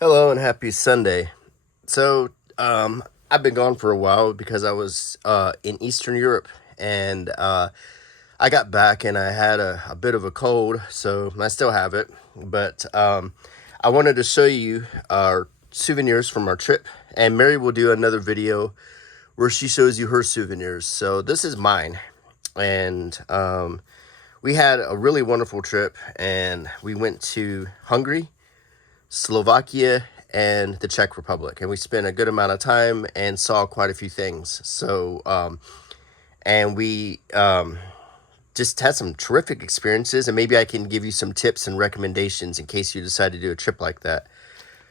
Hello and happy Sunday. So, I've been gone for a while because I was in Eastern Europe and I got back and I had a bit of a cold, so I still have it. But I wanted to show you our souvenirs from our trip, and Mary will do another video where she shows you her souvenirs. So, this is mine, and we had a really wonderful trip, and we went to Hungary, Slovakia, and the Czech Republic. And we spent a good amount of time and saw quite a few things. So, and we just had some terrific experiences. And maybe I can give you some tips and recommendations in case you decide to do a trip like that.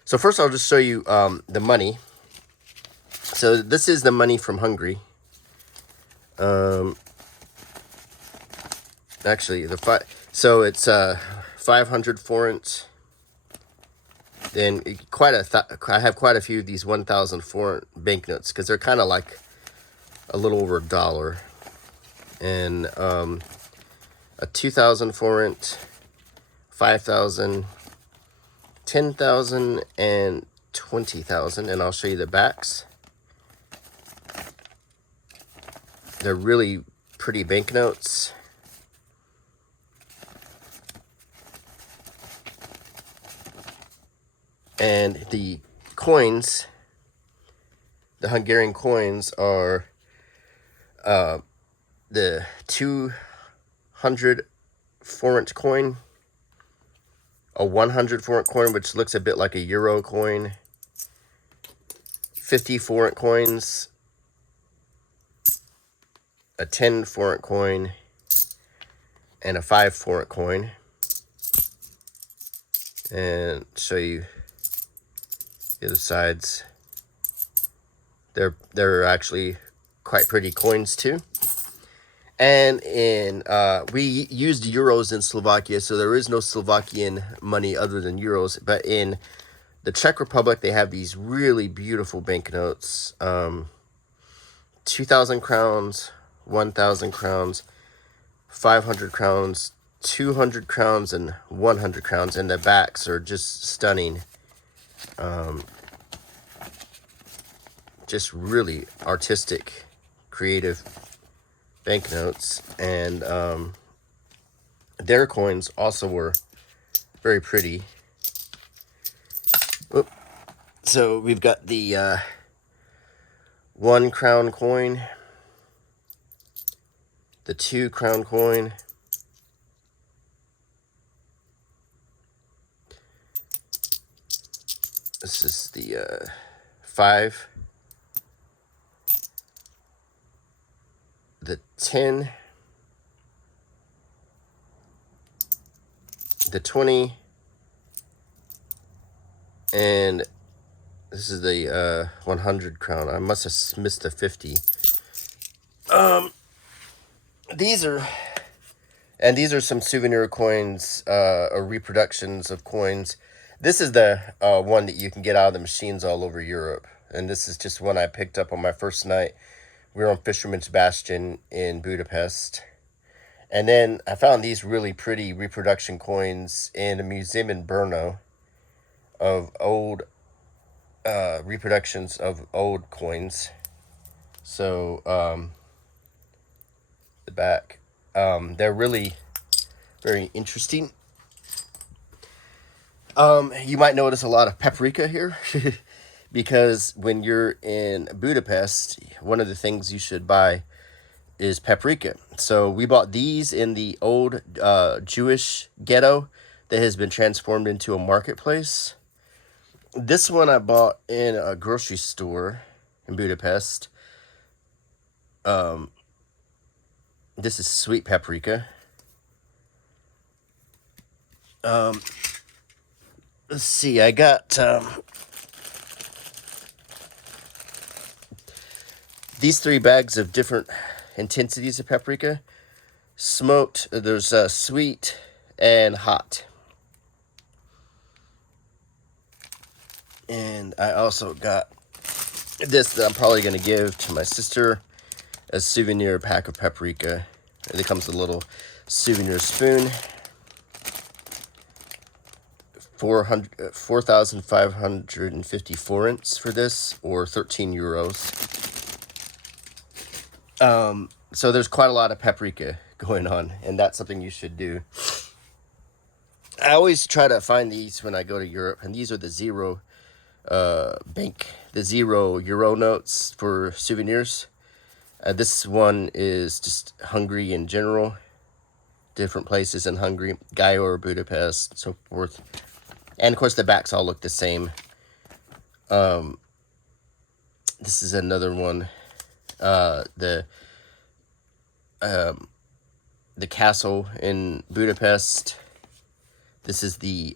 So, first, I'll just show you the money. So, this is the money from Hungary. Actually, so it's 500 forints. Then I have quite a few of these 1,000 forint banknotes because they're kind of like a little over $1. And a 2,000 forint, 5,000, 10,000, and 20,000. And I'll show you the backs. They're really pretty banknotes. And the coins, the Hungarian coins, are the 200 forint coin, a 100 forint coin, which looks a bit like a euro coin, 50 forint coins, a 10 forint coin, and a 5 forint coin. And show you the other sides. They're actually quite pretty coins too. And we used euros in Slovakia, so there is no Slovakian money other than euros. But in the Czech Republic, they have these really beautiful banknotes. 2,000 crowns, 1,000 crowns, 500 crowns, 200 crowns, and 100 crowns. And the backs are just stunning. Just really artistic, creative banknotes. And their coins also were very pretty. Oop. So we've got the 1 crown coin, the 2 crown coin, this is the 5, the 10, the 20, and this is the 100 crown. I must have missed the 50. These are some souvenir coins, or reproductions of coins. This is the one that you can get out of the machines all over Europe. And this is just one I picked up on my first night. We were on Fisherman's Bastion in Budapest. And then I found these really pretty reproduction coins in a museum in Brno of old reproductions of old coins. So the back, they're really very interesting. You might notice a lot of paprika here. Because when you're in Budapest, one of the things you should buy is paprika. So we bought these in the old Jewish ghetto that has been transformed into a marketplace. This one I bought in a grocery store in Budapest. This is sweet paprika. Let's see, I got these 3 bags of different intensities of paprika. Smoked, there's sweet and hot. And I also got this that I'm probably going to give to my sister, a souvenir pack of paprika. And it comes with a little souvenir spoon 4,550 forints for this, or 13 euros. So there's quite a lot of Paprika going on, and that's something you should do. I always try to find these when I go to Europe, and these are the zero the 0 euro notes for souvenirs. This one is just Hungary in general, different places in Hungary, Gaia or Budapest, so forth. And of course the backs all look the same. This is another one, the castle in Budapest. This is the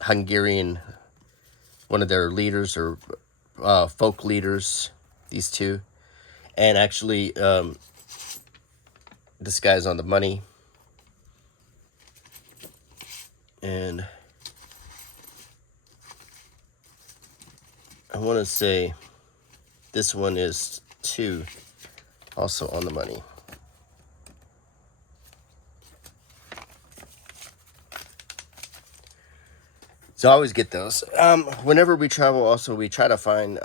Hungarian, one of their leaders, or folk leaders, these two. And actually, this guy's on the money. And I want to say this one is too, also on the money. So I always get those. Whenever we travel, also, we try to find,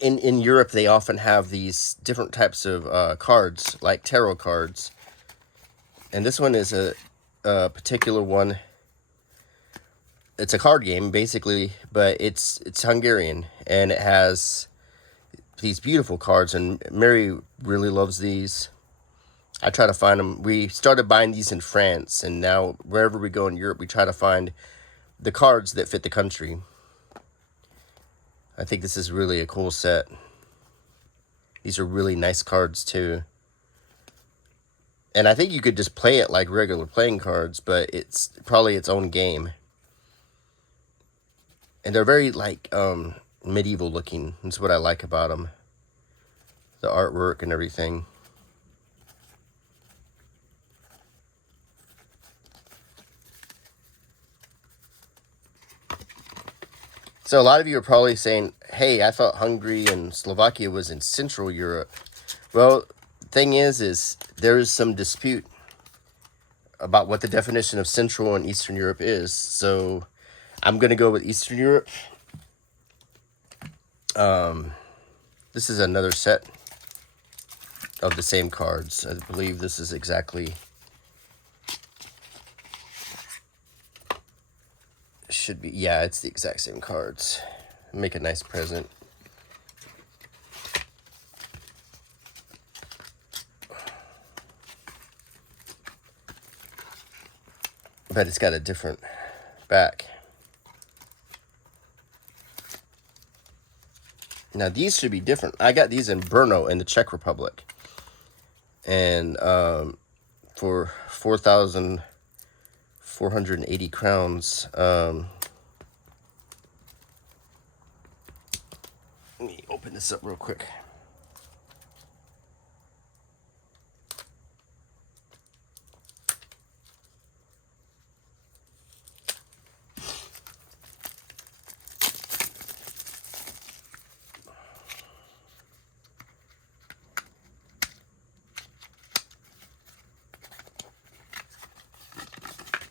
in Europe, they often have these different types of cards, like tarot cards. And this one is a particular one. It's a card game, basically, but it's Hungarian, and it has these beautiful cards, and Mary really loves these. I try to find them. We started buying these in France, and now wherever we go in Europe, we try to find the cards that fit the country. I think this is really a cool set. These are really nice cards too. And I think you could just play it like regular playing cards, but it's probably its own game. And they're very like medieval looking. That's what I like about them. The artwork and everything. So a lot of you are probably saying, hey, I thought Hungary and Slovakia was in Central Europe. Well, the thing is there is some dispute about what the definition of Central and Eastern Europe is. So I'm going to go with Eastern Europe. This is another set of the same cards. I believe this is exactly... should be, yeah, it's the exact same cards. Make a nice present. But it's got a different back. Now these should be different. I got these in Brno in the Czech Republic, and for 4,480 crowns. Let me open this up real quick.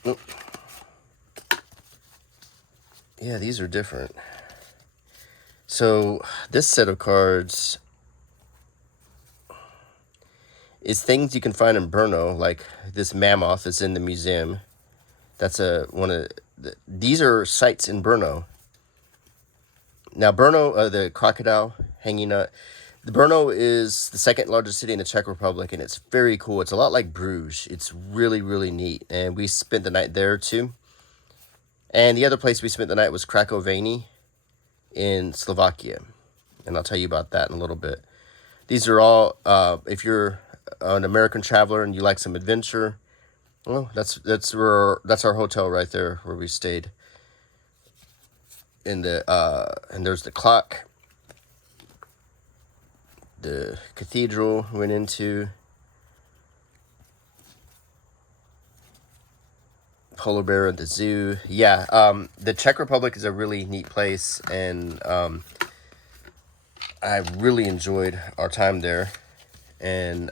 Nope. Yeah, these are different. So this set of cards is things you can find in Brno, like this mammoth is in the museum. That's these are sites in Brno. Now Brno, the crocodile hanging out. The Brno is the second largest city in the Czech Republic, and it's very cool. It's a lot like Bruges. It's really, really neat. And we spent the night there too. And the other place we spent the night was Krakovany in Slovakia. And I'll tell you about that in a little bit. These are all, if you're an American traveler and you like some adventure, well, that's our hotel right there where we stayed. And there's the clock. The cathedral went into. Polar bear at the zoo. Yeah, the Czech Republic is a really neat place, and I really enjoyed our time there. And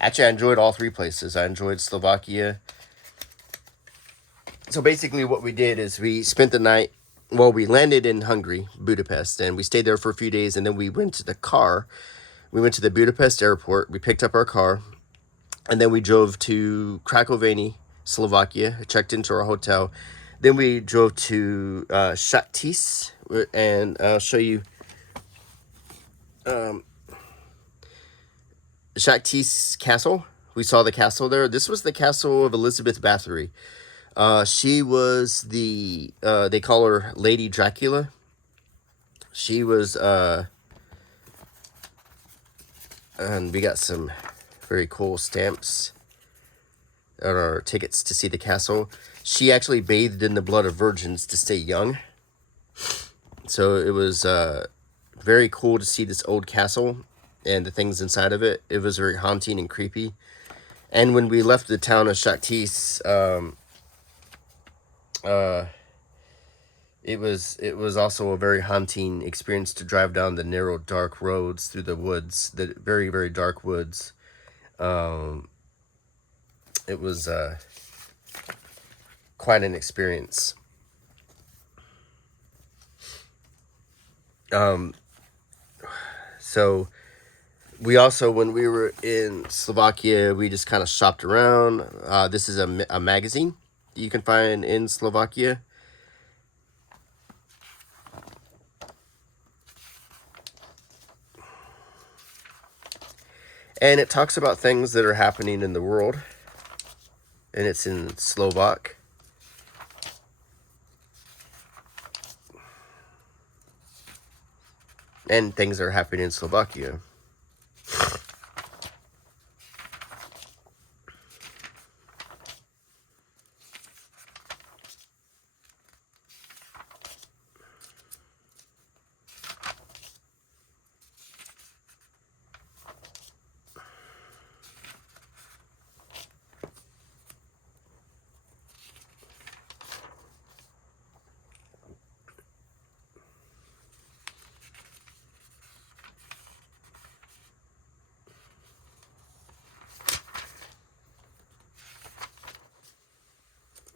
actually, I enjoyed all three places. I enjoyed Slovakia. So basically what we did is we spent the night, well, we landed in Hungary, Budapest, and we stayed there for a few days, and then we went to the car. We went to the Budapest airport, we picked up our car, and then we drove to Krakovany, Slovakia, checked into our hotel. Then we drove to Shatis, and I'll show you Shatis Castle. We saw the castle there. This was the castle of Elizabeth Bathory. She was the, they call her Lady Dracula. She was, and we got some very cool stamps on our tickets to see the castle. She actually bathed in the blood of virgins to stay young. So it was very cool to see this old castle and the things inside of it. It was very haunting and creepy. And when we left the town of Shatis, it was also a very haunting experience to drive down the narrow, dark roads through the woods, the very, very dark woods. It was quite an experience. So we also, when we were in Slovakia, we just kind of shopped around. This is a magazine you can find in Slovakia. And it talks about things that are happening in the world. And it's in Slovak. And things that are happening in Slovakia.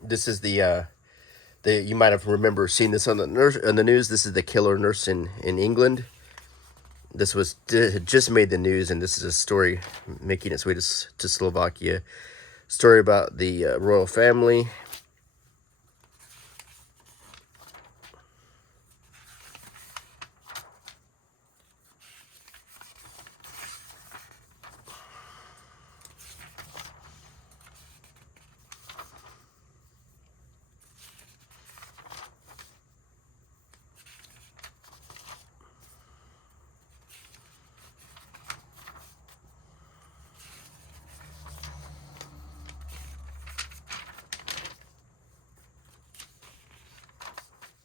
This is the you might have remember seeing this on the news. This is the killer nurse in England. This was just made the news, and this is a story making its way to Slovakia. Story about the royal family.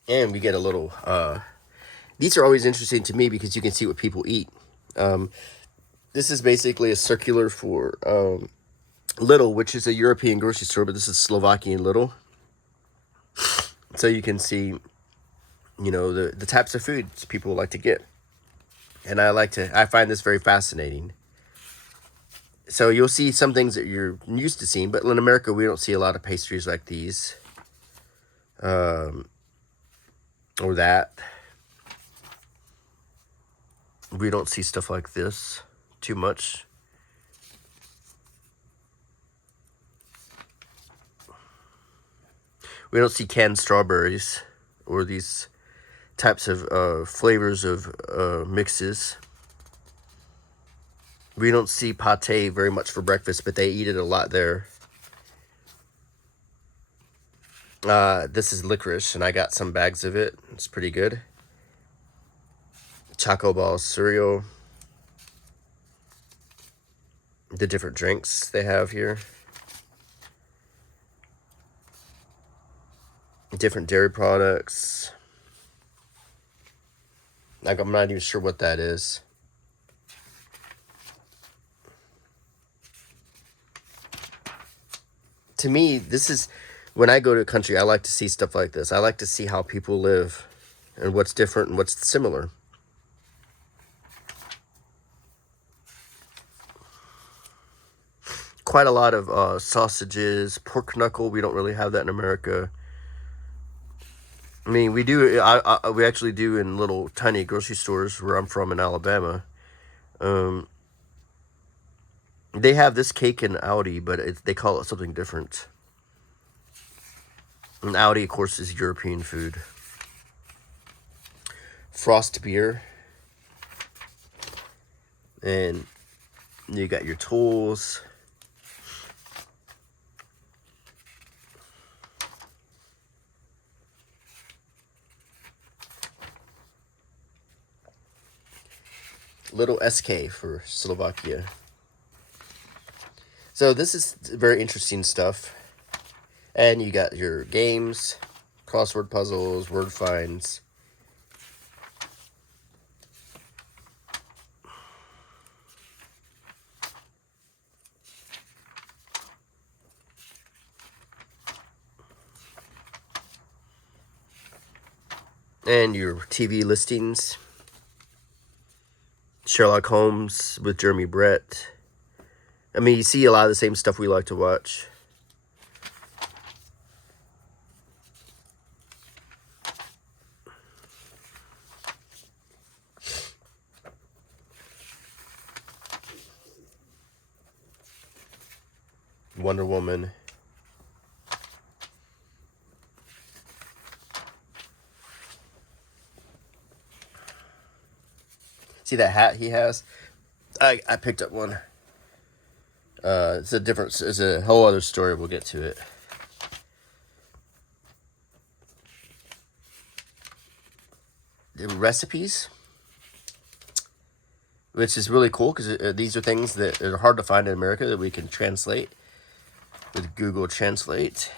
And we get a little, these are always interesting to me because you can see what people eat. This is basically a circular for Lidl, which is a European grocery store, but this is Slovakian Lidl. So you can see, you know, the types of foods people like to get. And I find this very fascinating. So you'll see some things that you're used to seeing, but in America, we don't see a lot of pastries like these. Or that. We don't see stuff like this too much. We don't see canned strawberries or these types of flavors of mixes. We don't see pate very much for breakfast, but they eat it a lot there. This is licorice, and I got some bags of it. It's pretty good. Choco ball cereal. The different drinks they have here. Different dairy products. Like, I'm not even sure what that is. To me, this is, when I go to a country, I like to see stuff like this. I like to see how people live and what's different and what's similar. quite a lot of sausages, pork knuckle. We don't really have that in America. I mean, we do. We actually do in little tiny grocery stores where I'm from in Alabama. Um, they have this cake in Audi, but they call it something different. And Audi, of course, is European food. Frost beer. And you got your tools. Little SK for Slovakia. So this is very interesting stuff. And you got your games, crossword puzzles, word finds. And your TV listings. Sherlock Holmes with Jeremy Brett. I mean, you see a lot of the same stuff we like to watch. Wonder Woman. See that hat he has? I picked up one. It's a whole other story. We'll get to it. The recipes, which is really cool because these are things that are hard to find in America that we can translate with Google Translate.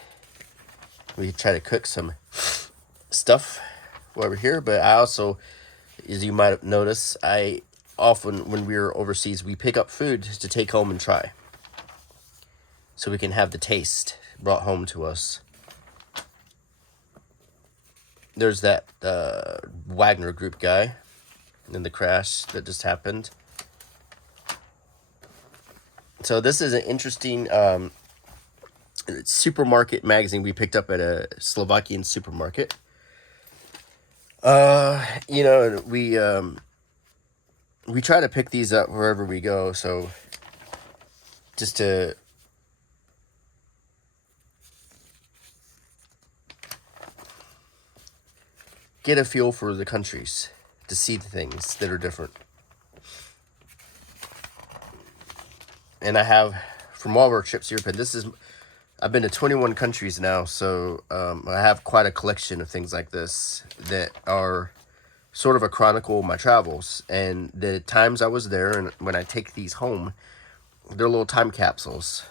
We try to cook some stuff while we're here, but I also, as you might have noticed, I often, when we're overseas, we pick up food to take home and try. So we can have the taste brought home to us. There's that Wagner Group guy in the crash that just happened. So this is an interesting supermarket magazine we picked up at a Slovakian supermarket. You know, we try to pick these up wherever we go, so just to get a feel for the countries, to see the things that are different. And I have, from all of our trips to Europe, and I've been to 21 countries now, so I have quite a collection of things like this that are sort of a chronicle of my travels and the times I was there, and when I take these home, they're little time capsules.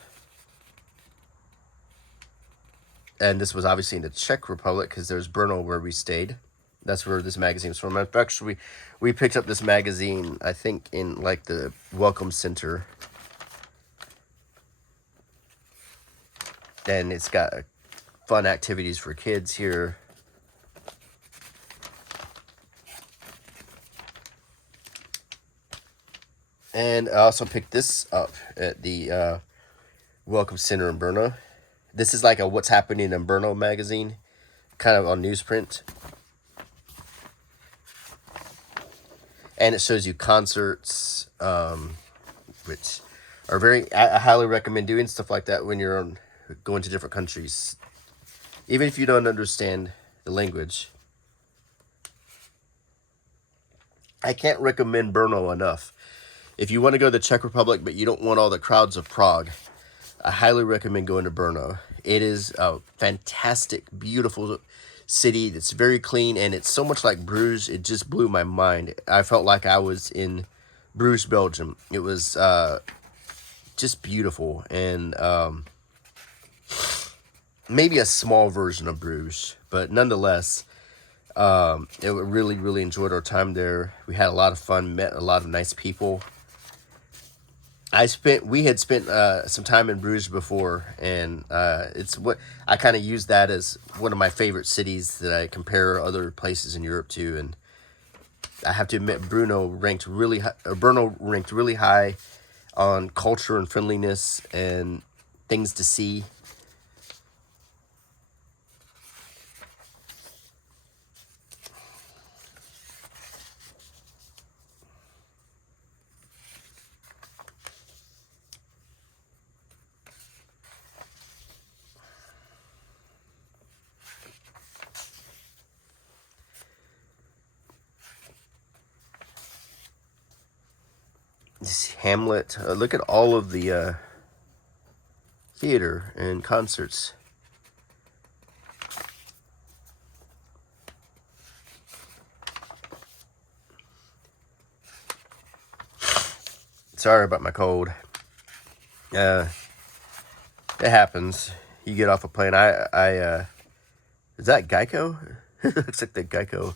And this was obviously in the Czech Republic because there's Brno where we stayed. That's where this magazine was from. Actually, we picked up this magazine, I think, in like the Welcome Center. And it's got fun activities for kids here. And I also picked this up at the Welcome Center in Brno. This is like a What's Happening in Brno magazine, kind of on newsprint. And it shows you concerts, which are I highly recommend doing stuff like that when you're going to different countries. Even if you don't understand the language. I can't recommend Brno enough. If you want to go to the Czech Republic, but you don't want all the crowds of Prague, I highly recommend going to Brno. It is a fantastic, beautiful city that's very clean, and it's so much like Bruges. It just blew my mind. I felt like I was in Bruges, Belgium. It was just beautiful, and maybe a small version of Bruges, but nonetheless, it really enjoyed our time there. We had a lot of fun, met a lot of nice people. We had spent some time in Bruges before, and it's what I kind of use that as one of my favorite cities that I compare other places in Europe to. And I have to admit, Brno ranked really high on culture and friendliness and things to see. This Hamlet. Look at all of the theater and concerts. Sorry about my cold. It happens. You get off a plane. Is that Geico? Looks like the Geico.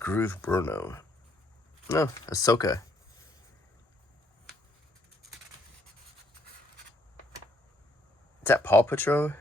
Groove Brno. No, Ahsoka. Is that Paw Patrol?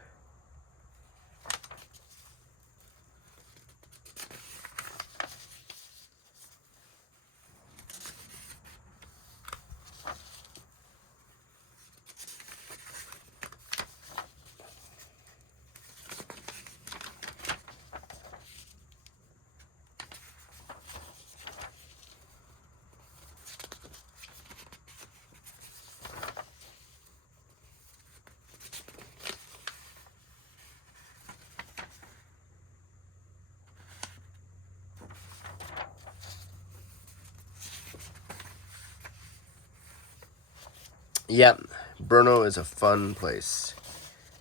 Yep, Brno is a fun place,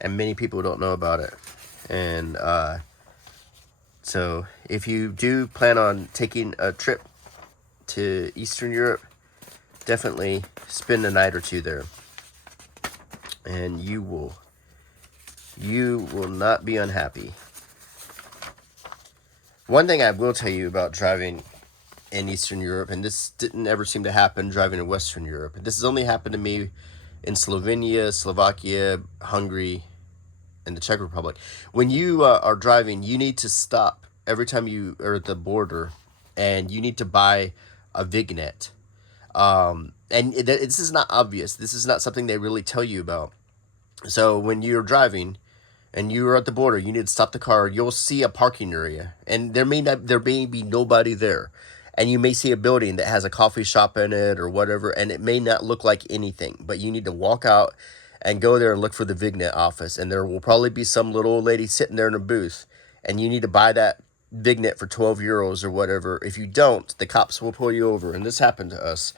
and many people don't know about it. And so if you do plan on taking a trip to Eastern Europe, definitely spend a night or two there, and you will not be unhappy. One thing I will tell you about driving in Eastern Europe, and this didn't ever seem to happen driving in Western Europe. This has only happened to me in Slovenia, Slovakia, Hungary, and the Czech Republic. When you are driving, you need to stop every time you are at the border, and you need to buy a vignette. This is not obvious. This is not something they really tell you about. So when you're driving and you're at the border, you need to stop the car. You'll see a parking area, and there may be nobody there. And you may see a building that has a coffee shop in it or whatever, and it may not look like anything. But you need to walk out and go there and look for the vignette office. And there will probably be some little old lady sitting there in a booth. And you need to buy that vignette for 12 euros or whatever. If you don't, the cops will pull you over. And this happened to us.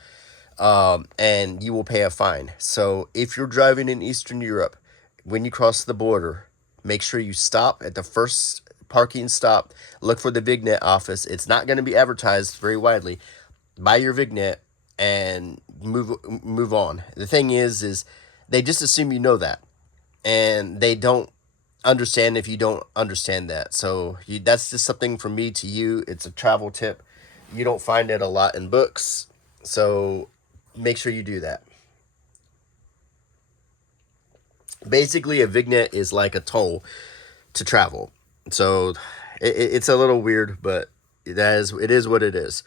And you will pay a fine. So if you're driving in Eastern Europe, when you cross the border, make sure you stop at the first parking stop, look for the vignette office. It's not going to be advertised very widely. Buy your vignette and move on. The thing is they just assume you know that, and they don't understand if you don't understand that. So that's just something from me to you. It's a travel tip. You don't find it a lot in books, so make sure you do that. Basically, a vignette is like a toll to travel. So it's a little weird, but it is what it is.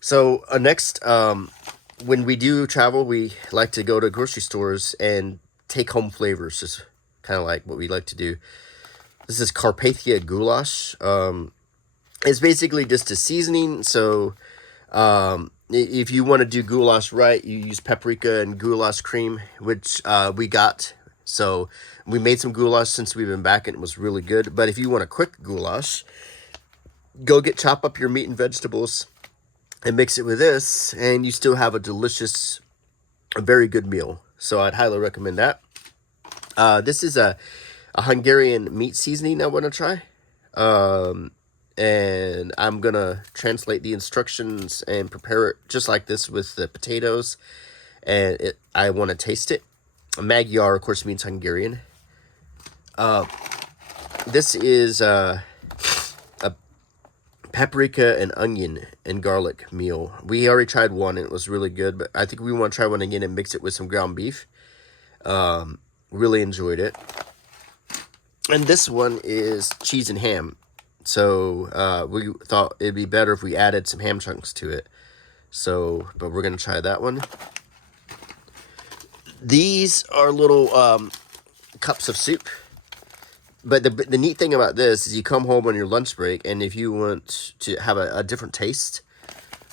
So next, when we do travel, we like to go to grocery stores and take home flavors. Just kind of like what we like to do. This is Carpathia goulash. It's basically just a seasoning. So if you want to do goulash right, you use paprika and goulash cream, which we got. So we made some goulash since we've been back, and it was really good. But if you want a quick goulash, chop up your meat and vegetables and mix it with this, and you still have a very good meal. So I'd highly recommend that. This is a Hungarian meat seasoning I want to try. And I'm going to translate the instructions and prepare it just like this with the potatoes. And I want to taste it. Magyar, of course, means Hungarian. This is a paprika and onion and garlic meal. We already tried one, and it was really good, but I think we want to try one again and mix it with some ground beef. Really enjoyed it. And this one is cheese and ham. So we thought it'd be better if we added some ham chunks to it. So, but we're going to try that one. These are little cups of soup. But the neat thing about this is you come home on your lunch break, and if you want to have a different taste,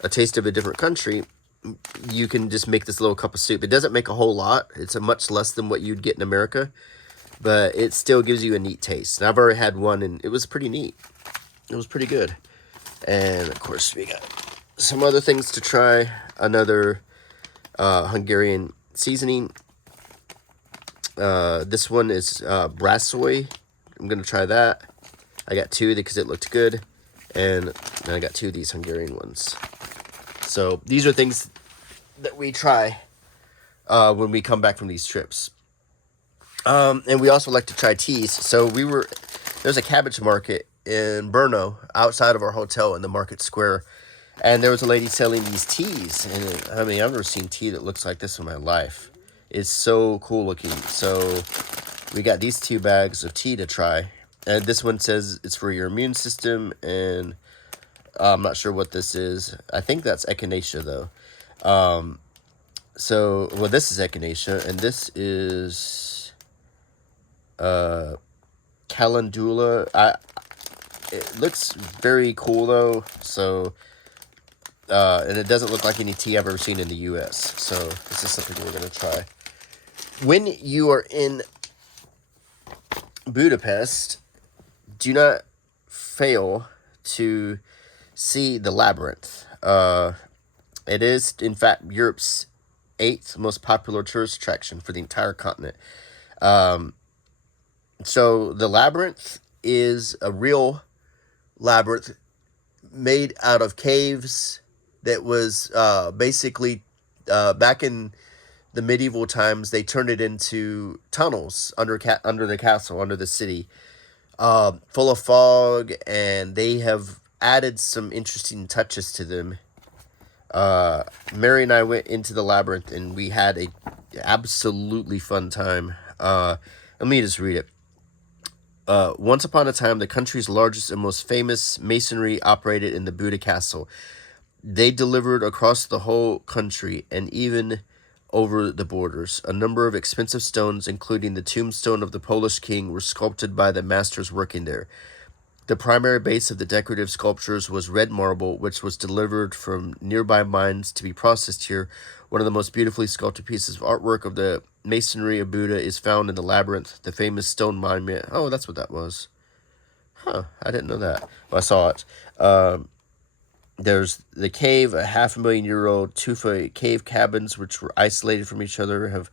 a taste of a different country, you can just make this little cup of soup. It doesn't make a whole lot. It's a much less than what you'd get in America, but it still gives you a neat taste. And I've already had one, and it was pretty neat. It was pretty good. And, of course, we got some other things to try. Another Hungarian seasoning. This one is Brassoy. I'm going to try that. I got two because it looked good. And then I got two of these Hungarian ones. So these are things that we try when we come back from these trips. And we also like to try teas. So there's a cabbage market in Brno outside of our hotel in the market square. And there was a lady selling these teas. And I mean, I've never seen tea that looks like this in my life. It's so cool looking. So we got these 2 bags of tea to try. And this one says it's for your immune system. And I'm not sure what this is. I think that's echinacea, though. Well, this is echinacea. And this is calendula. It looks very cool, though. So, and it doesn't look like any tea I've ever seen in the U.S. So this is something we're going to try. When you are in Budapest, do not fail to see the Labyrinth. It is, in fact, Europe's 8th most popular tourist attraction for the entire continent. So the Labyrinth is a real labyrinth made out of caves that was basically back in the medieval times. They turned it into tunnels under the castle, under the city, full of fog, and they have added some interesting touches to them. Mary and I went into the Labyrinth, and we had a absolutely fun time. Let me just read it. Once upon a time, the country's largest and most famous masonry operated in the Buda Castle. They delivered across the whole country and even over the borders. A number of expensive stones, including the tombstone of the Polish king, were sculpted by the masters working there. The primary base of the decorative sculptures was red marble, which was delivered from nearby mines to be processed here. One of the most beautifully sculpted pieces of artwork of the masonry of Buda is found in the Labyrinth, the famous stone monument. Oh, that's what that was. Huh, I didn't know that. Well, I saw it. There's the cave, a €500,000 tufa cave cabins, which were isolated from each other, have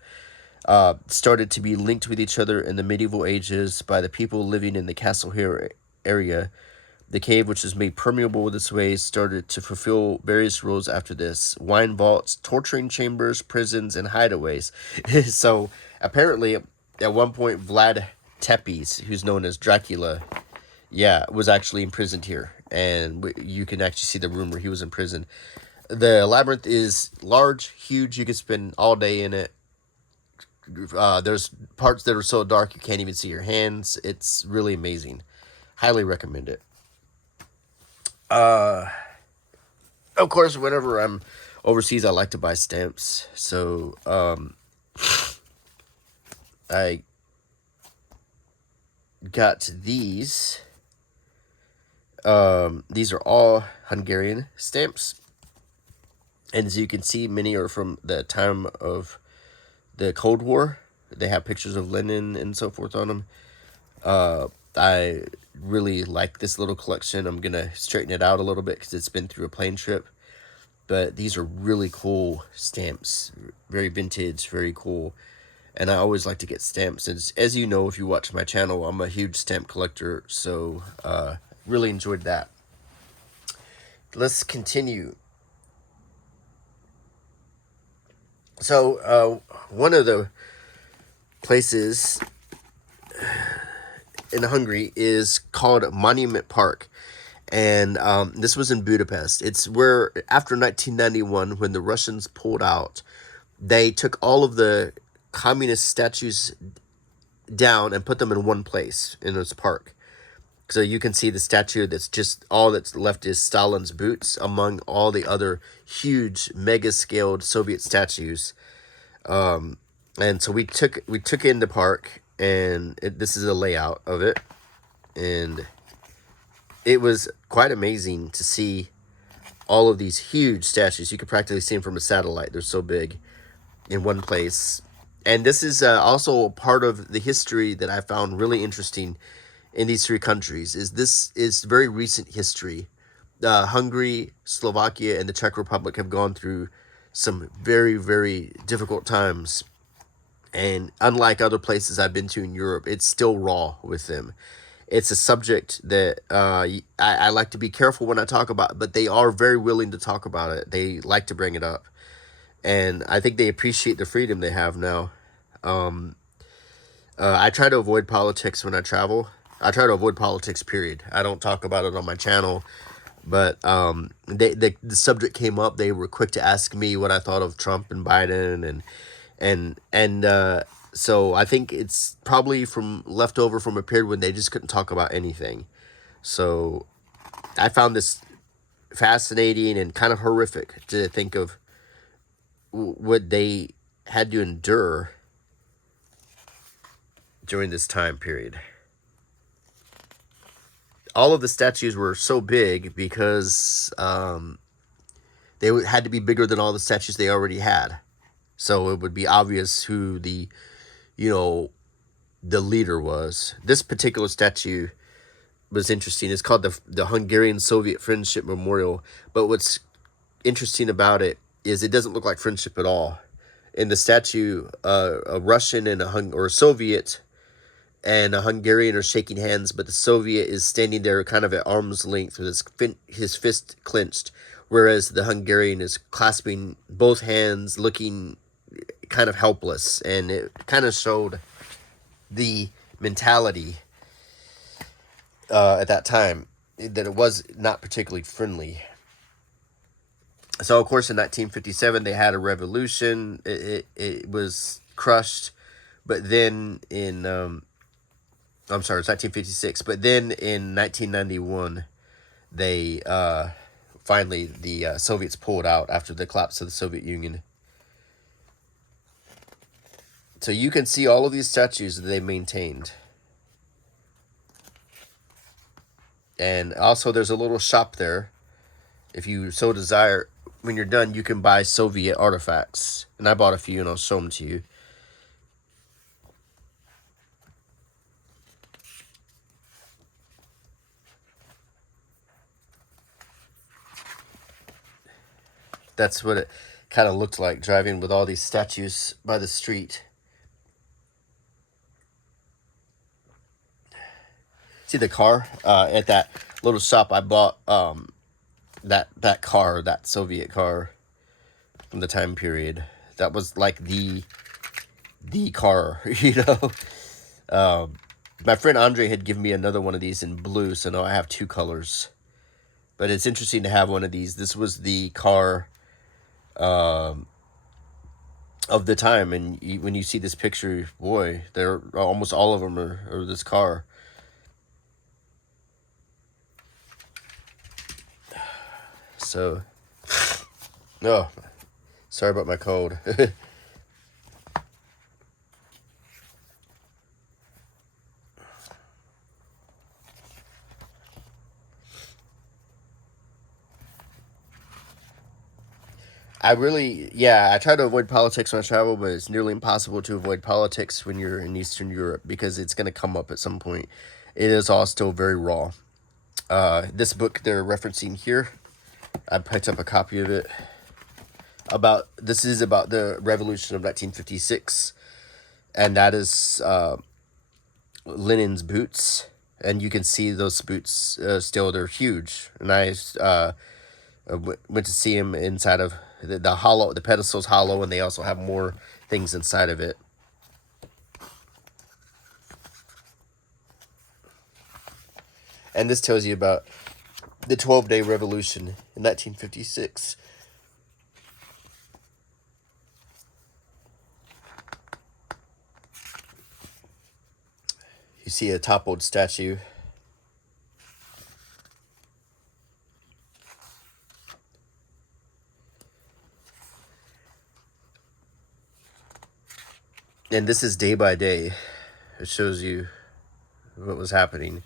started to be linked with each other in the medieval ages by the people living in the Castle Hill area. The cave, which is made permeable with its ways, started to fulfill various roles after this: wine vaults, torturing chambers, prisons, and hideaways. So apparently, at one point, Vlad Tepes, who's known as Dracula, was actually imprisoned here, and you can actually see the room where he was in prison. The Labyrinth is large, huge. You could spend all day in it. There's parts that are so dark you can't even see your hands. It's really amazing. Highly recommend it. Of course, whenever I'm overseas, I like to buy stamps. So, I got these. These are all Hungarian stamps. And as you can see, many are from the time of the Cold War. They have pictures of Lenin and so forth on them. I really like this little collection. I'm going to straighten it out a little bit because it's been through a plane trip. But these are really cool stamps. Very vintage, very cool. And I always like to get stamps. As you know, if you watch my channel, I'm a huge stamp collector. So, really enjoyed that. Let's continue. So, one of the places in Hungary is called Monument Park. And this was in Budapest. It's where, after 1991, when the Russians pulled out, they took all of the communist statues down and put them in one place in this park. So you can see the statue that's just all that's left is Stalin's boots among all the other huge mega scaled Soviet statues. And so we took in the park, and this is a layout of it, and it was quite amazing to see all of these huge statues. You could practically see them from a satellite. They're so big in one place. And this is also part of the history that I found really interesting in these three countries. This is very recent history. Hungary, Slovakia, and the Czech Republic have gone through some very, very difficult times. And unlike other places I've been to in Europe, it's still raw with them. It's a subject that I like to be careful when I talk about, but they are very willing to talk about it. They like to bring it up. And I think they appreciate the freedom they have now. I try to avoid politics when I travel. I try to avoid politics, period. I don't talk about it on my channel. But the subject came up. They were quick to ask me what I thought of Trump and Biden. So I think it's probably left over from a period when they just couldn't talk about anything. So I found this fascinating and kind of horrific to think of what they had to endure during this time period. All of the statues were so big because they had to be bigger than all the statues they already had. So it would be obvious who the leader was. This particular statue was interesting. It's called the Hungarian-Soviet Friendship Memorial. But what's interesting about it is it doesn't look like friendship at all. In the statue, a Russian and a Soviet and a Hungarian are shaking hands, but the Soviet is standing there kind of at arm's length with his fist clenched, whereas the Hungarian is clasping both hands, looking kind of helpless. And it kind of showed the mentality at that time, that it was not particularly friendly. So, of course, in 1957, they had a revolution. It was crushed. But then in, I'm sorry, it's 1956. But then in 1991, they finally, the Soviets pulled out after the collapse of the Soviet Union. So you can see all of these statues that they maintained. And also there's a little shop there. If you so desire, when you're done, you can buy Soviet artifacts. And I bought a few and I'll show them to you. That's what it kind of looked like, driving with all these statues by the street. See the car? At that little shop I bought that car, that Soviet car from the time period. That was like the car, My friend Andre had given me another one of these in blue, so now I have two colors. But it's interesting to have one of these. This was the car of the time, and when you see this picture, boy, they're almost all of them are this car. So, sorry about my cold. I try to avoid politics when I travel, but it's nearly impossible to avoid politics when you're in Eastern Europe because it's going to come up at some point. It is all still very raw. This book they're referencing here, I picked up a copy of it. This is about the Revolution of 1956, and that is Lenin's boots, and you can see those boots still. They're huge, and I went to see him inside of the hollow. The pedestal's hollow, and they also have more things inside of it. And this tells you about the 12-day revolution in 1956. You see a toppled statue. And this is day by day. It shows you what was happening.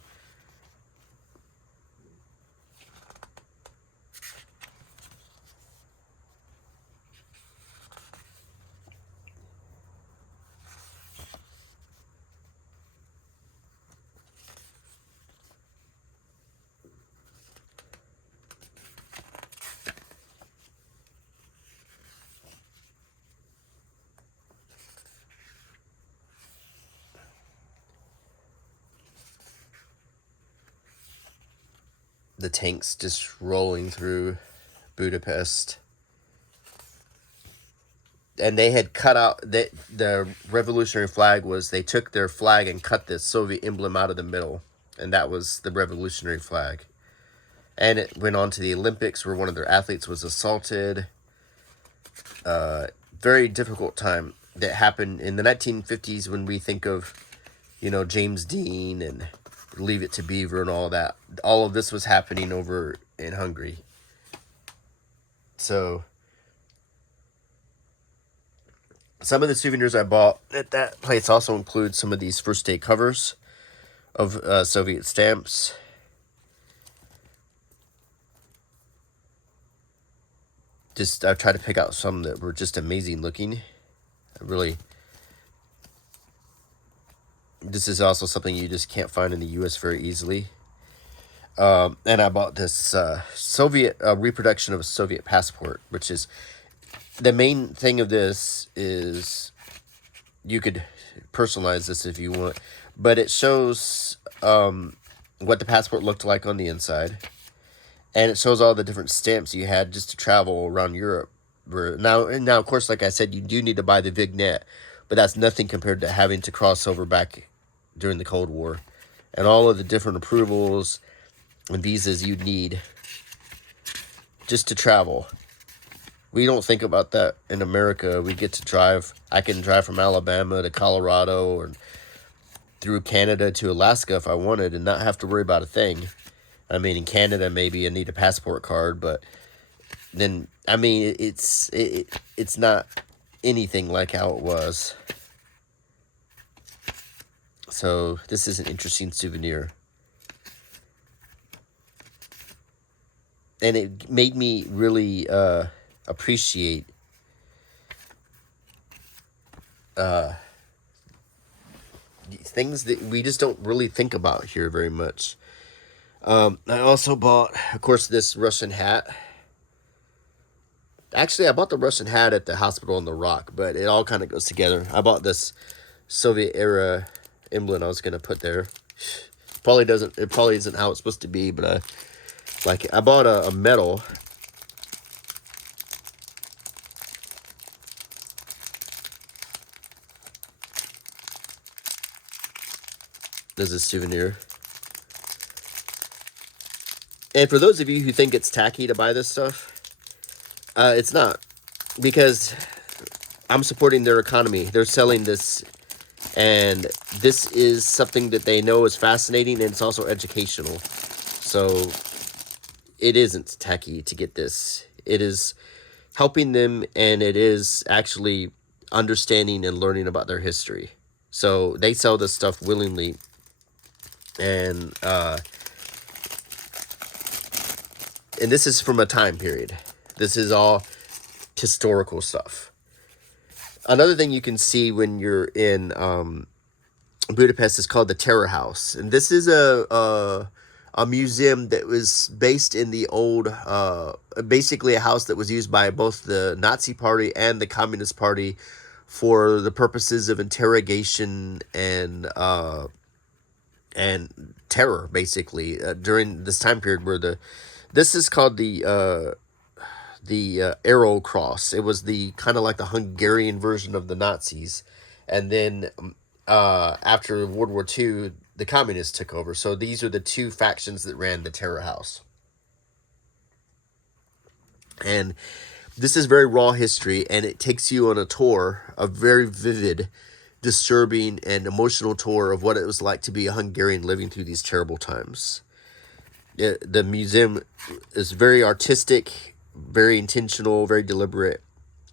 The tanks just rolling through Budapest. And they had cut out the revolutionary flag was, they took their flag and cut the Soviet emblem out of the middle, and that was the revolutionary flag. And it went on to the Olympics, where one of their athletes was assaulted. Very difficult time that happened in the 1950s. When we think of, James Dean and Leave It to Beaver and all that, all of this was happening over in Hungary. So some of the souvenirs I bought at that place also include some of these first day covers of Soviet stamps. I've tried to pick out some that were just amazing looking. This is also something you just can't find in the U.S. very easily. And I bought this Soviet reproduction of a Soviet passport, which is, the main thing of this is you could personalize this if you want, but it shows what the passport looked like on the inside. And it shows all the different stamps you had just to travel around Europe. Now, of course, like I said, you do need to buy the vignette, but that's nothing compared to having to cross over back during the Cold War. And all of the different approvals and visas you'd need just to travel. We don't think about that in America. We get to drive. I can drive from Alabama to Colorado or through Canada to Alaska if I wanted and not have to worry about a thing. I mean, in Canada, maybe I need a passport card, but then, I mean, it's not anything like how it was. So this is an interesting souvenir. And it made me really appreciate things that we just don't really think about here very much. I also bought, of course, this Russian hat. Actually, I bought the Russian hat at the hospital on the Rock, but it all kind of goes together. I bought this Soviet era emblem I was going to put there. It probably isn't how it's supposed to be, but I like it. I bought a medal. There's a souvenir. And for those of you who think it's tacky to buy this stuff, it's not. Because I'm supporting their economy. They're selling this, and this is something that they know is fascinating, and it's also educational. So it isn't tacky to get this. It is helping them, and it is actually understanding and learning about their history. So they sell this stuff willingly. And this is from a time period. This is all historical stuff. Another thing you can see when you're in Budapest is called the Terror House. And this is a museum that was based in the old, basically a house that was used by both the Nazi Party and the Communist Party for the purposes of interrogation and terror, basically, during this time period where this is called the Arrow Cross. It was the kind of like the Hungarian version of the Nazis. And then after World War II, the communists took over. So these are the two factions that ran the Terror House. And this is very raw history, and it takes you on a tour, a very vivid, disturbing and emotional tour of what it was like to be a Hungarian living through these terrible times. The museum is very artistic, very intentional, very deliberate.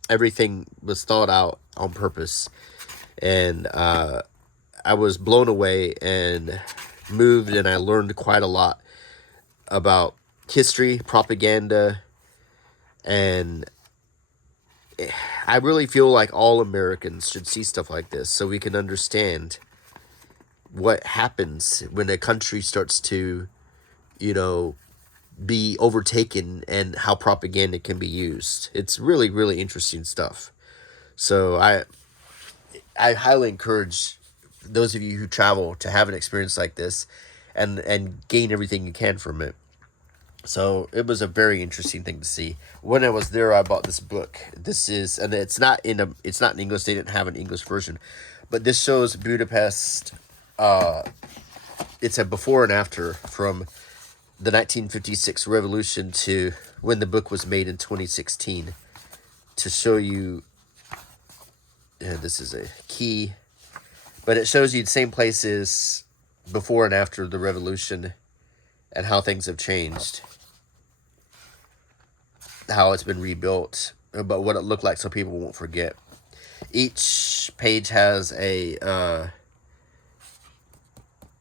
Everything was thought out on purpose. And I was blown away and moved, and I learned quite a lot about history, propaganda, and I really feel like all Americans should see stuff like this so we can understand what happens when a country starts to, be overtaken and how propaganda can be used. It's really, really interesting stuff. So I highly encourage those of you who travel to have an experience like this and gain everything you can from it. So it was a very interesting thing to see. When I was there, I bought this book. And it's not in English. They didn't have an English version, but this shows Budapest. It's a before and after from the 1956 revolution to when the book was made in 2016, to show you. And this is a key, but it shows you the same places before and after the revolution and how things have changed, how it's been rebuilt, but what it looked like so people won't forget. Each page has a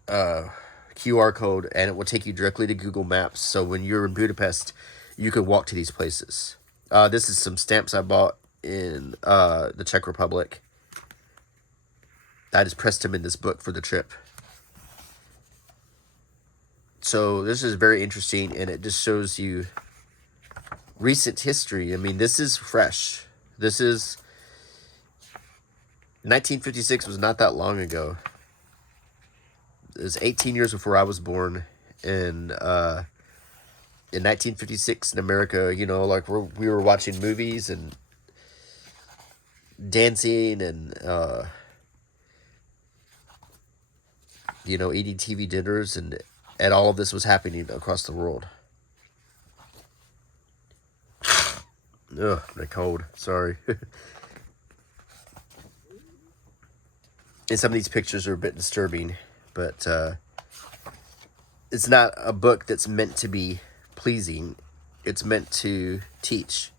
QR code, and it will take you directly to Google Maps. So when you're in Budapest, you can walk to these places. This is some stamps I bought in the Czech Republic. I just pressed them in this book for the trip. So this is very interesting, and it just shows you recent history. I mean, this is fresh. This is 1956 was not that long ago. It was 18 years before I was born, and in 1956 in America, like we were watching movies and dancing and eating TV dinners, and all of this was happening across the world. Ugh, they're cold. Sorry. And some of these pictures are a bit disturbing, but it's not a book that's meant to be pleasing. It's meant to teach.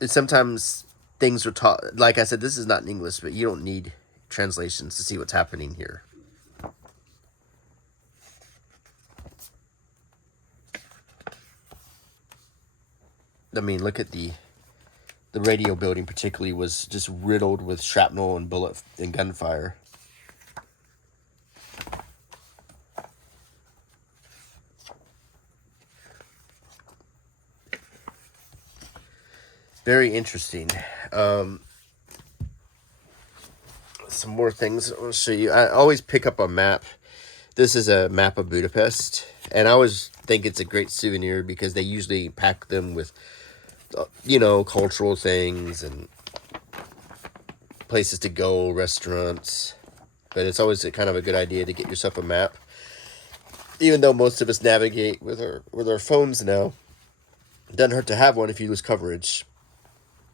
And sometimes things are taught, like I said, this is not in English, but you don't need translations to see what's happening here. I mean, look at the radio building particularly was just riddled with shrapnel and bullet and gunfire. Very interesting. Some more things I want to show you. I always pick up a map. This is a map of Budapest, and I always think it's a great souvenir because they usually pack them with cultural things and places to go, restaurants. But it's always kind of a good idea to get yourself a map. Even though most of us navigate with our phones now, it doesn't hurt to have one if you lose coverage.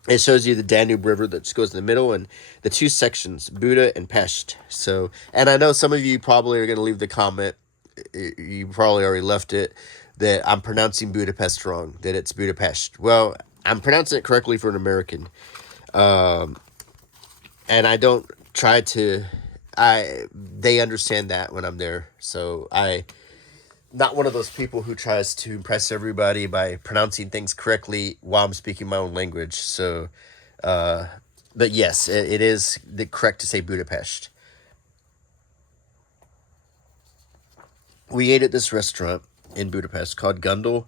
It shows you the Danube River that just goes in the middle and the two sections, Buda and Pest. So, and I know some of you probably are going to leave the comment, you probably already left it, that I'm pronouncing Budapest wrong, that it's Budapest. Well, I'm pronouncing it correctly for an American. And I don't try to, they understand that when I'm there. So not one of those people who tries to impress everybody by pronouncing things correctly while I'm speaking my own language. So, but yes, it is correct to say Budapest. We ate at this restaurant in Budapest called Gundel.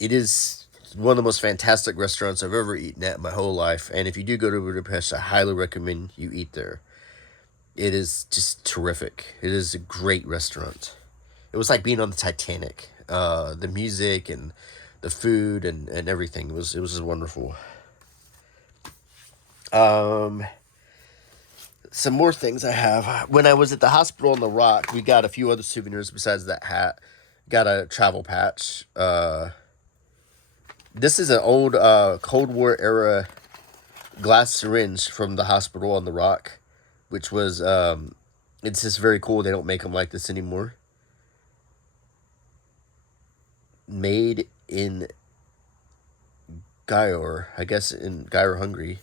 It is one of the most fantastic restaurants I've ever eaten at in my whole life. And if you do go to Budapest, I highly recommend you eat there. It is just terrific. It is a great restaurant. It was like being on the Titanic. The music and the food and everything. It was just wonderful. Some more things I have. When I was at the hospital on the Rock, we got a few other souvenirs besides that hat. Got a travel patch. This is an old Cold War era glass syringe from the hospital on the Rock, which was, it's just very cool. They don't make them like this anymore. Made in Győr, I guess in Győr, Hungary.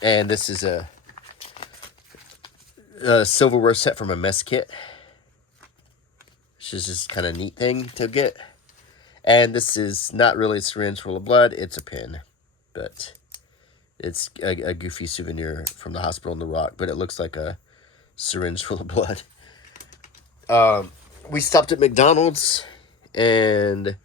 And this is a silverware set from a mess kit, which is just kind of neat thing to get. And this is not really a syringe full of blood, it's a pin. But it's a goofy souvenir from the hospital on the Rock, but it looks like a syringe full of blood. We stopped at McDonald's, and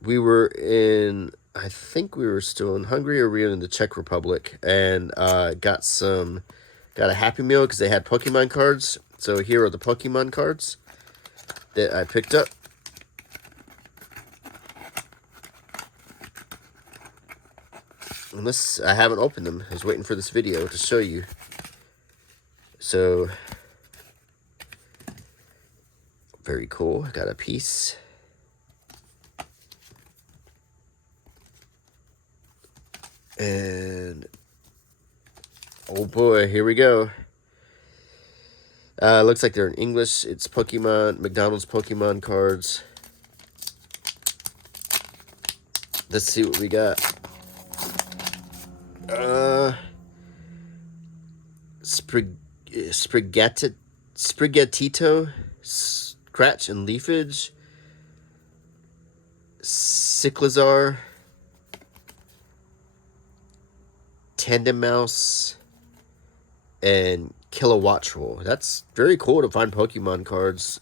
we were in, I think we were still in Hungary, or we were in the Czech Republic, and got a Happy Meal because they had Pokemon cards. So here are the Pokemon cards that I picked up. Unless I haven't opened them. I was waiting for this video to show you. So, very cool. I got a piece. And, oh boy, here we go. Looks like they're in English. It's Pokemon, McDonald's Pokemon cards. Let's see what we got. Sprigatito, Scratch and Leafage, Cyclizar, Tandem Mouse, and Kilowattrel. That's very cool to find Pokemon cards.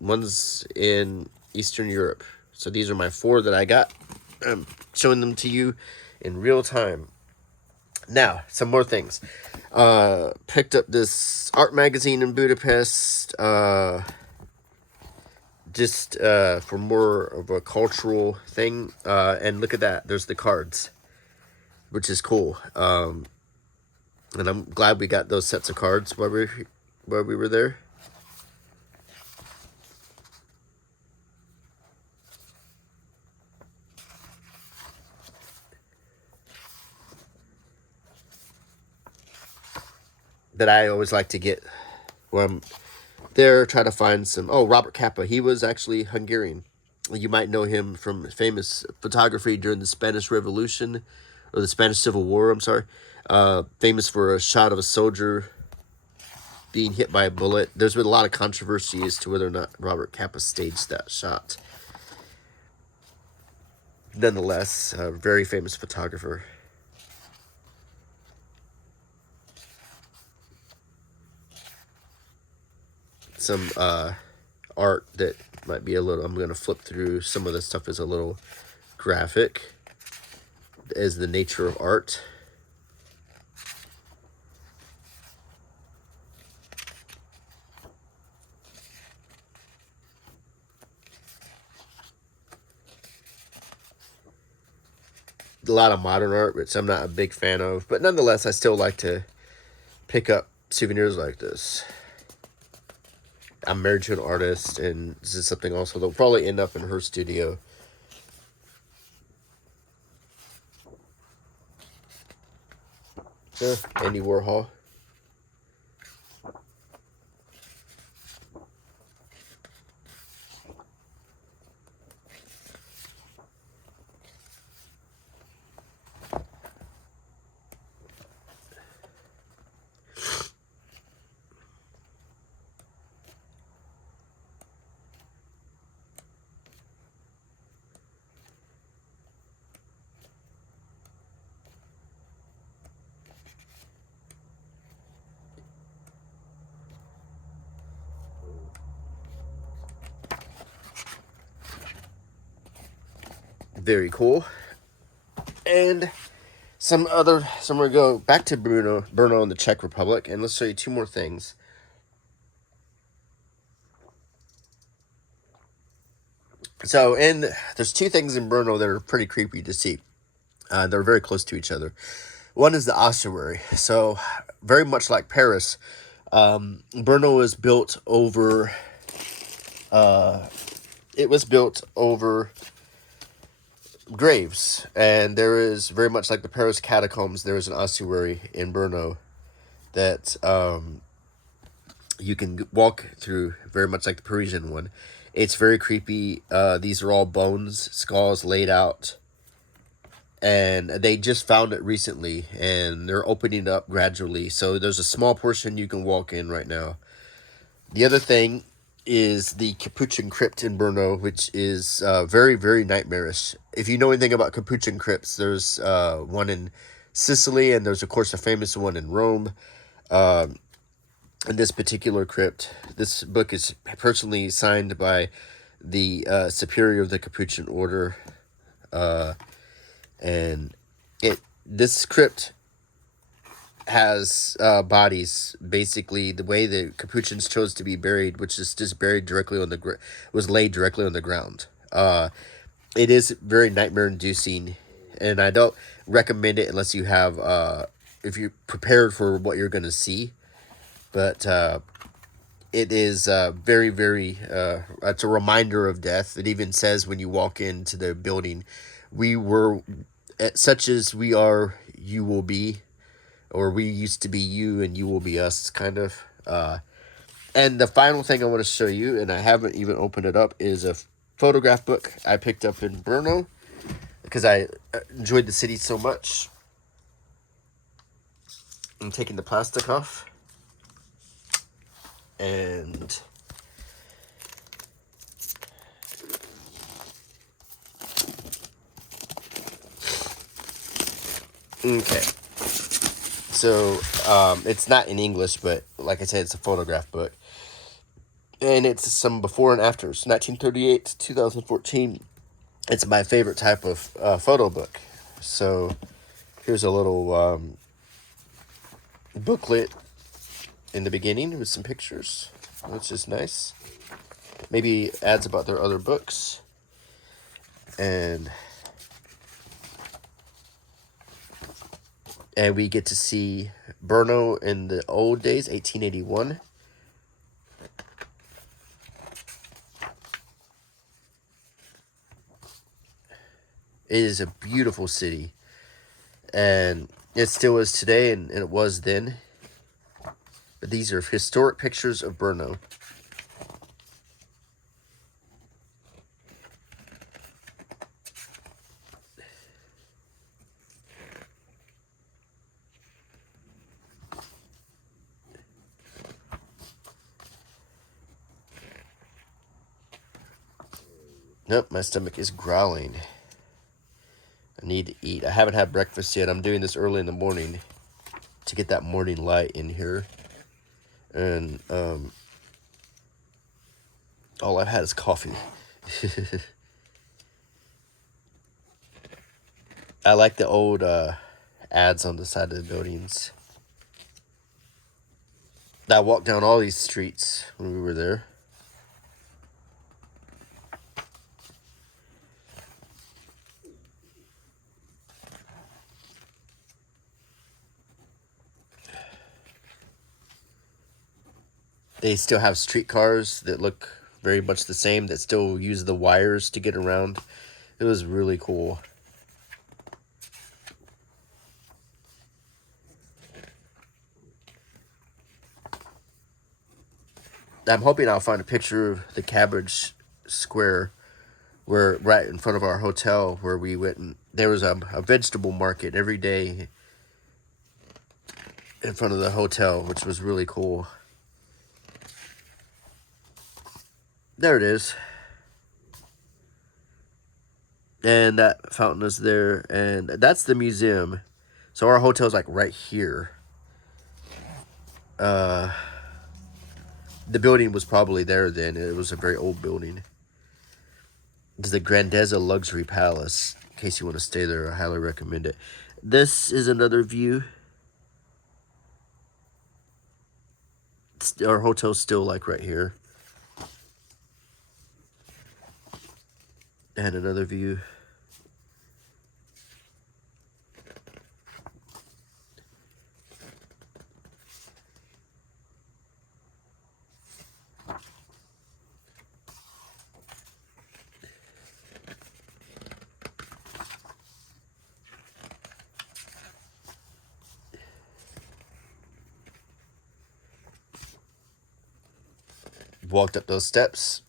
One's in Eastern Europe. So these are my 4 that I got. I'm showing them to you in real time. Now, some more things. Picked up this art magazine in Budapest. Just for more of a cultural thing. And look at that. There's the cards, which is cool. And I'm glad we got those sets of cards while we were there. That I always like to get when I'm there, try to find some. Oh, Robert Capa. He was actually Hungarian. You might know him from famous photography during the Spanish Revolution, or the Spanish Civil War, I'm sorry. Famous for a shot of a soldier being hit by a bullet. There's been a lot of controversy as to whether or not Robert Capa staged that shot. Nonetheless, a very famous photographer. Some art that might be a little, I'm going to flip through. Some of this stuff is a little graphic, as the nature of art. A lot of modern art, which I'm not a big fan of, but nonetheless, I still like to pick up souvenirs like this. I'm married to an artist, and this is something also that'll probably end up in her studio. Andy Warhol. Very cool. And some we go back to Brno in the Czech Republic, and let's show you 2 more things. So, and there's 2 things in Brno that are pretty creepy to see. They're very close to each other. One is the ossuary. So, very much like Paris, Brno was built over. It was built over graves, and there is very much like the Paris catacombs. There is an ossuary in Brno that you can walk through, very much like the Parisian one. It's very creepy. These are all bones, skulls laid out, and they just found it recently, and they're opening up gradually. So there's a small portion you can walk in right now. The other thing is the Capuchin Crypt in Brno, which is very, very nightmarish. If you know anything about Capuchin Crypts, there's one in Sicily, and there's, of course, a famous one in Rome. In this particular crypt, this book is personally signed by the superior of the Capuchin order. And this crypt has bodies. Basically, the way the Capuchins chose to be buried, which is just buried directly on the was laid directly on the ground. It is very nightmare inducing, and I don't recommend it unless you have if you're prepared for what you're going to see. But it is very, very. It's a reminder of death. It even says when you walk into the building, "We were such as we are, you will be." Or we used to be you and you will be us, kind of. And the final thing I want to show you, and I haven't even opened it up, is a photograph book I picked up in Brno because I enjoyed the city so much. I'm taking the plastic off. And okay. So, it's not in English, but like I said, it's a photograph book. And it's some before and afters, 1938 to 2014. It's my favorite type of photo book. So, here's a little booklet in the beginning with some pictures, which is nice. Maybe ads about their other books. And we get to see Brno in the old days, 1881. It is a beautiful city. And it still is today, and it was then. But these are historic pictures of Brno. Nope, my stomach is growling. I need to eat. I haven't had breakfast yet. I'm doing this early in the morning to get that morning light in here. And all I've had is coffee. I like the old ads on the side of the buildings. I walked down all these streets when we were there. They still have streetcars that look very much the same, that still use the wires to get around. It was really cool. I'm hoping I'll find a picture of the Cabbage Square, where right in front of our hotel where we went. And there was a vegetable market every day in front of the hotel, which was really cool. There it is. And that fountain is there, and that's the museum. So our hotel's like right here. The building was probably there then. It was a very old building. It's the Grandezza Luxury Palace. In case you want to stay there, I highly recommend it. This is another view. Our hotel's still like right here. And another view. walked up those steps,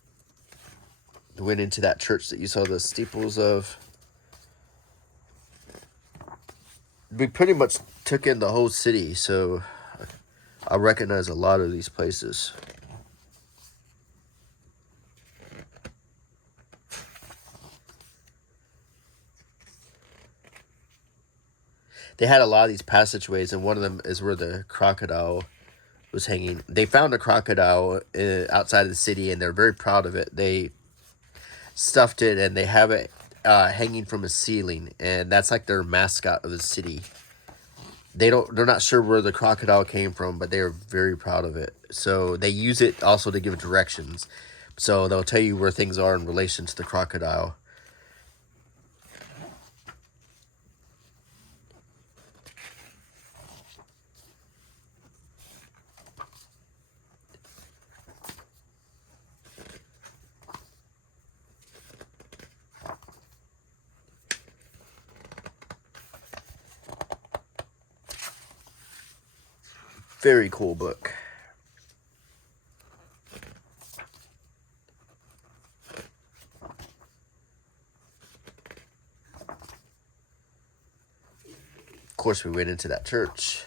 went into that church that you saw the steeples of. We pretty much took in the whole city, so I recognize a lot of these places. They had a lot of these passageways, and one of them is where the crocodile was hanging. They found a crocodile outside of the city, and they're very proud of it. They stuffed it, and they have it hanging from a ceiling, and that's like their mascot of the city. They're not sure where the crocodile came from, but they are very proud of it. So they use it also to give directions. So they'll tell you where things are in relation to the crocodile. Very cool book. Of course, we went into that church.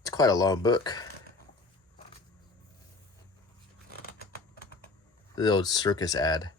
It's quite a long book. The old circus ad.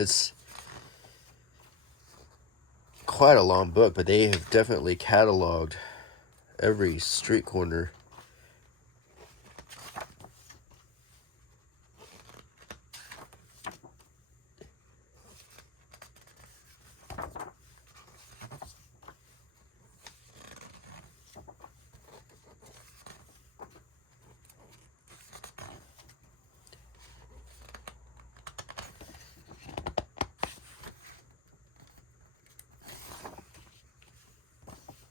It's quite a long book, but they have definitely cataloged every street corner.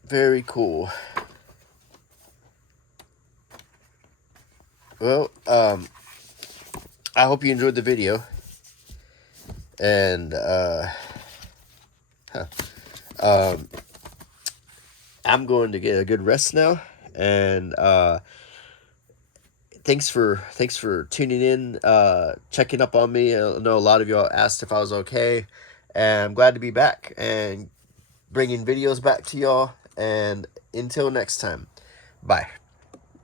Very cool. Well, I hope you enjoyed the video. And, I'm going to get a good rest now. And, thanks for tuning in, checking up on me. I know a lot of y'all asked if I was okay. And I'm glad to be back and bringing videos back to y'all. And until next time, bye.